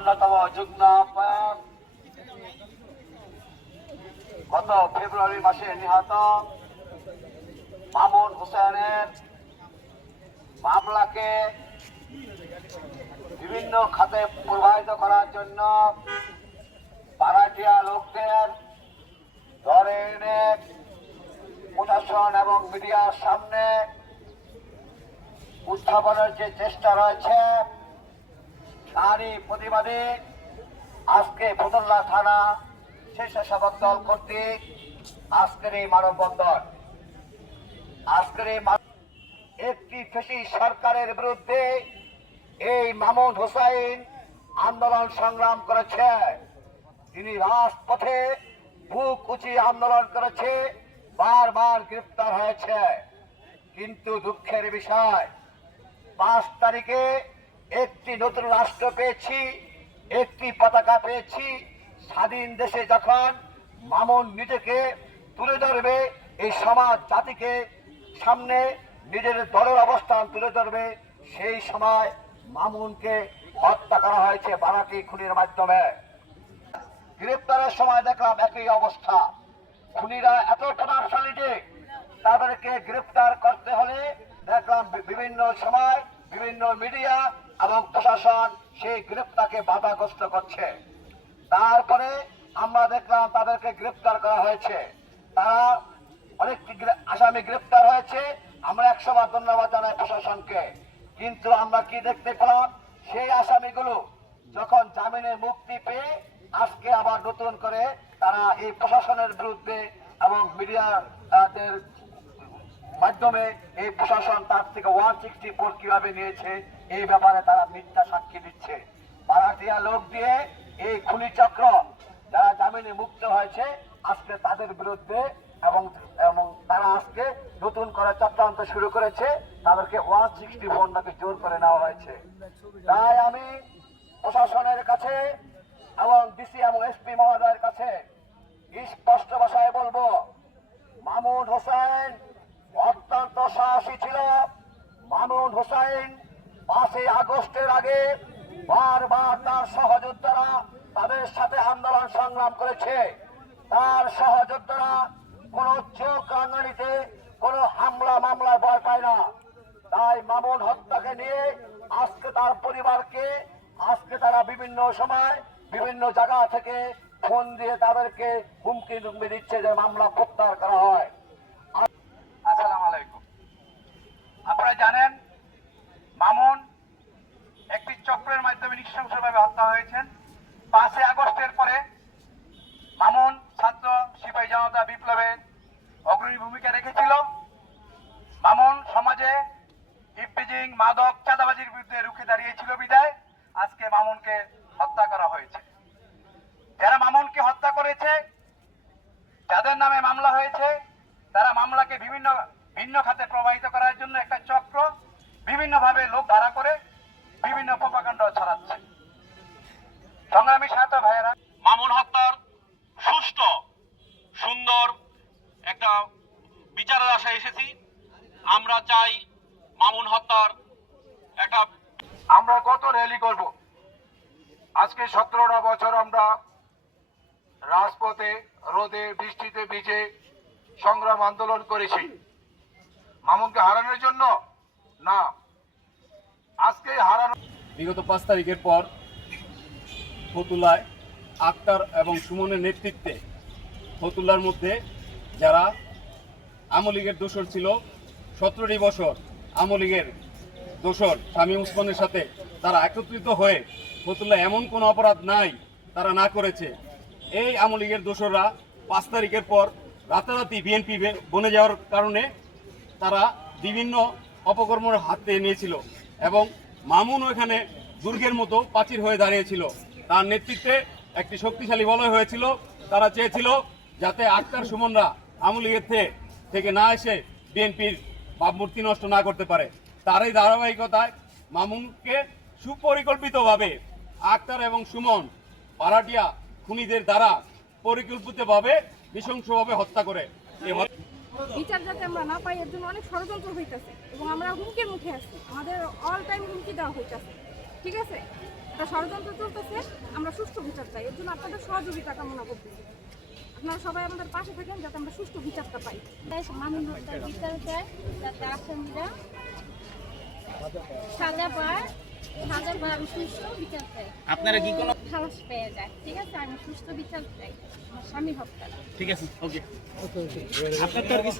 অন্যতম গত ফেব্রুয়ারি মাসে নিহত মামুন হোসেনের মামলাকে বিভিন্ন খাতে প্রবাহিত করার জন্য পাড়াটিয়া লোকদের ধরে এনে প্রশাসন এবং মিডিয়ার সামনে উত্থাপনের যে চেষ্টা রয়েছে তারই প্রতিবাদে আজকে ফতুল্লা থানা স্বেচ্ছাসেবক দল কর্তৃক আজকের এই মানববন্ধন। আজকের এই একটি ফেসি সরকারের বিরুদ্ধে এই মামুন হোসাইন আন্দোলন সংগ্রাম করেছে। তিনি রাজপথে বুক উঁচিয়ে আন্দোলন করেছে, বারবার গ্রেপ্তার হয়েছে। কিন্তু দুঃখের বিষয়, পাঁচ তারিখে একটি নতুন রাষ্ট্র পেয়েছি, একটি পতাকা পেয়েছি, স্বাধীন দেশে যখন মামুন নিজেকে তুলে ধরবে, এই সমাজ জাতিকে সামনে নিজের দলের অবস্থান তুলে ধরবে, সেই সময় মামুনকে হত্যা করা হয়েছে বারাকি খুনির মাধ্যমে। গ্রেপ্তারের সময় দেখলাম একই অবস্থা। খুনিরা এত প্রভাবশালী যে তাদেরকে গ্রেপ্তার করতে হলে দেখলাম বিভিন্ন সময় বিভিন্ন মিডিয়া এবং প্রশাসন সেই গ্রেপ্তারকে বাধাগ্রস্ত করছে। তারপরে আমরা দেখলাম তাদেরকে গ্রেপ্তার করা হয়েছে। তারা অনেক আসামি গ্রেপ্তার হয়েছে। আমরা একশো বার ধন্যবাদ জানাই প্রশাসনকে। কিন্তু আমরা কি দেখতে পেলাম? সেই আসামিগুলো যখন জামিনে মুক্তি পেয়ে আজকে আবার নতুন করে তারা এই প্রশাসনের বিরুদ্ধে এবং মিডিয়াদের মাধ্যমে এই প্রশাসন তার থেকে ওয়ান সিক্সটি ফোর কীভাবে নিয়েছে এই ব্যাপারে তারা মিথ্যা সাক্ষী দিচ্ছে। ভাড়াটিয়া লোক দিয়ে এই খুনি চক্র যারা জামিনে মুক্ত হয়েছে, আজকে তাদের বিরুদ্ধে এবং এবং তারা আজকে নতুন করে চক্রান্ত শুরু করেছে, তাদেরকে ওয়ান সিক্সটি ফোর নাকি জোর করে নেওয়া হয়েছে। তাই আমি প্রশাসনের কাছে এবং ডিসি এবং এসপি মহোদয়ের কাছে স্পষ্ট ভাষায় বলব, মামুন হোসেন অত্যন্ত সাহসী ছিল। মামুন হোসেন পাঁচই আগস্টের আগে বারবার তার সহযোদ্ধারা তাদের সাথে আন্দোলন সংগ্রাম করেছে। তার সহযোদ্ধারা কোন চোখ রাঙানিতে, কোন হামলা মামলা ভয় পায় না। তাই মামুন হত্যাকে নিয়ে আজকে তার পরিবারকে, আজকে তারা বিভিন্ন সময় বিভিন্ন জায়গা থেকে ফোন দিয়ে তাদেরকে হুমকি টুমকি দিচ্ছে যে মামলা প্রত্যাহার করা হয়। আসসালাম আলাইকুম। আপনারা জানেন মামুন একটি চক্রের মাধ্যমে নৃশংসভাবে হত্যা হয়েছেন পাঁচই আগস্টের পরে মামুন ছাত্র সিপাহী জনতা বিপ্লবে অগ্রণী ভূমিকা রেখেছিল মামুন সমাজে ইফটিজিং মাদক চাঁদাবাজির বিরুদ্ধে রুখে দাঁড়িয়েছিল বিদায়। আজকে মামুনকে হত্যা করা হয়েছে। যারা মামুনকে হত্যা করেছে, যাদের নামে মামলা হয়েছে, তারা মামলাকে বিভিন্ন ভিন্ন খাতে প্রবাহিত করার জন্য একটা চক্র, বিভিন্নভাবে লোক ধারা করে বিভিন্ন প্রপাকাণ্ড ছড়াচ্ছে। সংগ্রামী সাথে ভাইয়েরা মামুন হত্যার সুষ্ঠু সুন্দর একটা বিচারের আশায় এসেছি আমরা চাই মামুন হত্যার আমরা কত র্যালি করব। আজকে সতেরোটা বছর আমরা রাজপথে, রোদে, বৃষ্টিতে ভিজে সংগ্রাম আন্দোলন করেছি। মামুনকে হারানোর জন্য? না। আজকে হারানো বিগত পাঁচ তারিখের পর ফতুল্লায় আক্তার এবং সুমনের নেতৃত্বে ফতুল্লার মধ্যে যারা আমলীগের দোসর ছিল, সতেরোটি বছর আমলীগের দোসর স্বামী উসমানের সাথে তারা একত্রিত হয়ে ফতুল্লা এমন কোনো অপরাধ নাই তারা না করেছে। এই আমলীগের দোসররা পাঁচ তারিখের পর রাতারাতি বিএনপি বনে যাওয়ার কারণে তারা বিভিন্ন অপকর্মের হাতে নিয়েছিল এবং মামুন ওখানে দুর্গের মতো প্রাচীর হয়ে দাঁড়িয়েছিল। তার নেতৃত্বে একটি শক্তিশালী বলয় হয়েছিল। তারা চেয়েছিল যাতে আক্তার সুমনরা আমলীগের থেকে না এসে বিএনপির ভাবমূর্তি নষ্ট না করতে পারে। তার এই ধারাবাহিকতায় মামুনকে সুপরিকল্পিতভাবে আক্তার এবং সুমন পারাটিয়া খুনিদের দ্বারা পরিকল্পিতভাবে নৃশংসভাবে হত্যা করে। বিচার যাতে আমরা না পাই এর জন্য অনেক ষড়যন্ত্র হইতেছে এবং আমরা হুমকির মুখে আছি। আমাদের অল টাইম হুমকি দেওয়া হইতেছে। ঠিক আছে? একটা ষড়যন্ত্র চলতেছে আমরা সুষ্ঠু বিচার চাই। এর জন্য আপনাদের সহযোগিতা কামনা করতেছি। আপনারা সবাই আমাদের পাশে থাকেন যাতে আমরা সুষ্ঠু বিচারটা পাই। হত্যার বিচার চায় যাতে আসামিরা সাজা পায় সাজা পায় আমি সুস্থ বিচার চাই। আপনারা কি কোনো খালাস পেয়ে যায়। ঠিক আছে আমি সুস্থ বিচার চাই। আমার স্বামী হত্যা ঠিক আছে ওকে আপনার তো আর কিছু